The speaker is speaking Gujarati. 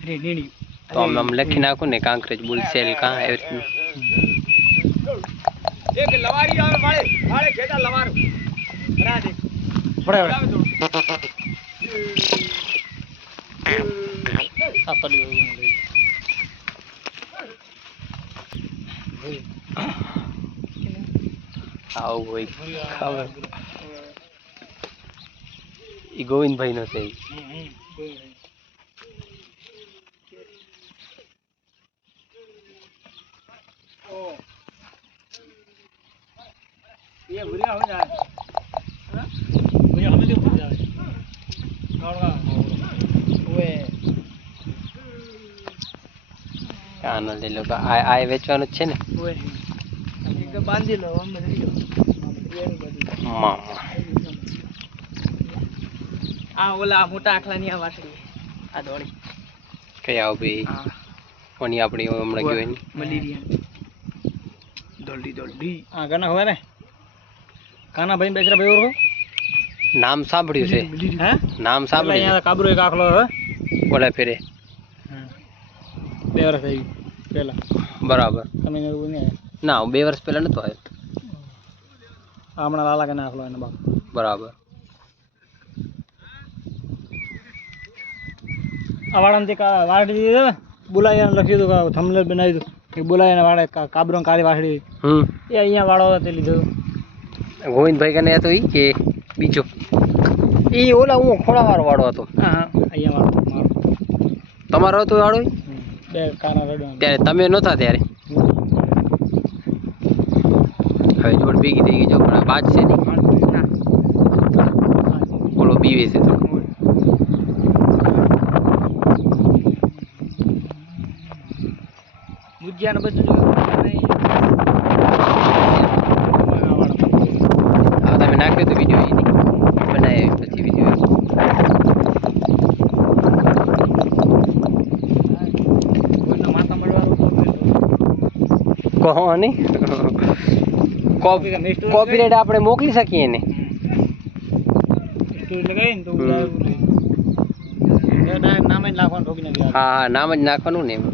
તો આમ લખી નાખું ને કાંકરેજ બુલ સેલ કાં એવી રીતનું. એક લવારી આવે વાળે વાળે ખેતા લવારો બરા દે બડા આપલી આવું હોય ખબર ઈ ગોવિંદભાઈ નો છે. ये बुरिया हो जाए हां बुरिया हमें तो हो जाए नौड़ा ओए આનો લઈ લો આ વેચવાનું જ છે ને. ઓએ એક બાંધી લો અમે લઈ લો મામા આ ઓલા મોટા આખલાની આ વાસળી આ દોડી કઈ આવ ભાઈ કોની આપણી હમણાં ગયો ને મલેરિયા દોડી દોડી આ ગાના હોય ને કાના ભાઈ બેચરા ભાઈ ઓર નામ સાંભળ્યું છે. હે નામ સાંભળ્યું અહીંયા કાબરો એક આખલો હે ઓલા ફેરે બે વર્ષ થઈ પહેલા બરાબર. તમે એવું નહીં ના હું 2 વર્ષ પહેલા નતો આવ્યો. હમણાં લાલા કે નાખલો એના બાપ બરાબર. આ વાળામાંથી વાડી બોલાયા લખ્યું હતું થંબનેલ બનાવી હતું કે બોલાયા વાળે કાબરો કાળી વાસળી એ અહીંયા વાળો તે લીધું. ગોવિંદભાઈ કને હતો ઈ કે બીજો ઈ ઓલા હું ખોળાવાળો વાળો હતો. હા અહીંયા વાળો મારો તમારો હતો વાળો બે કાના રડવા ત્યારે તમે નહોતા ત્યારે. હવે જોડ ભેગી થઈ ગઈ જો પણ બાજ છે નહીં ઓલો બીવે છે તો મુજિયાને બધું જો હા તમે નાખ્યો તો વિડીયો એની બનાવી પછી વિડીયો માથા મળવાનું કહો ને કોપીરાઇટ આપણે મોકલી શકીએ ને. લગાવીને તો નામ જ નાખવાનું ઠોકી નાખ્યા. હા નામ જ નાખવાનું ને એમ.